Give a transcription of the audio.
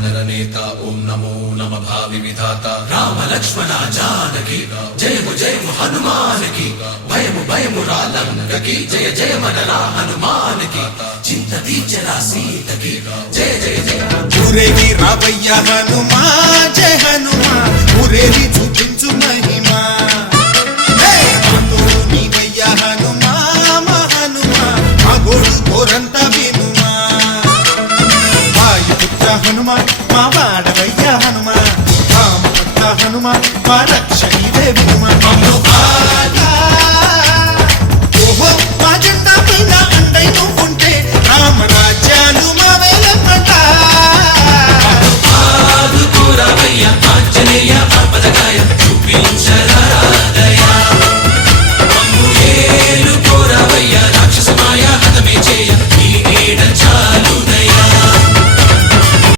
వానర నేత ఓం నమో నమ భావి విధాత రామ లక్ష్మణ జానకి జయము జయము హనుమానికి భయము భయము రాలంకకి జయ జయ మనరా హనుమానికి చింత తీర్చరా సీతకి జయ జయ జయ ఊరేగి రావయ్య హనుమా జయ హనుమా ఊరేగి చూపించు మహిమా నీవయ్య హనుమా మా హనుమా మా గోడు కోరంత వినుమా వాయుపుత్ర హనుమా మా వాడవయ్య హనుమా రామపుత్ర హనుమా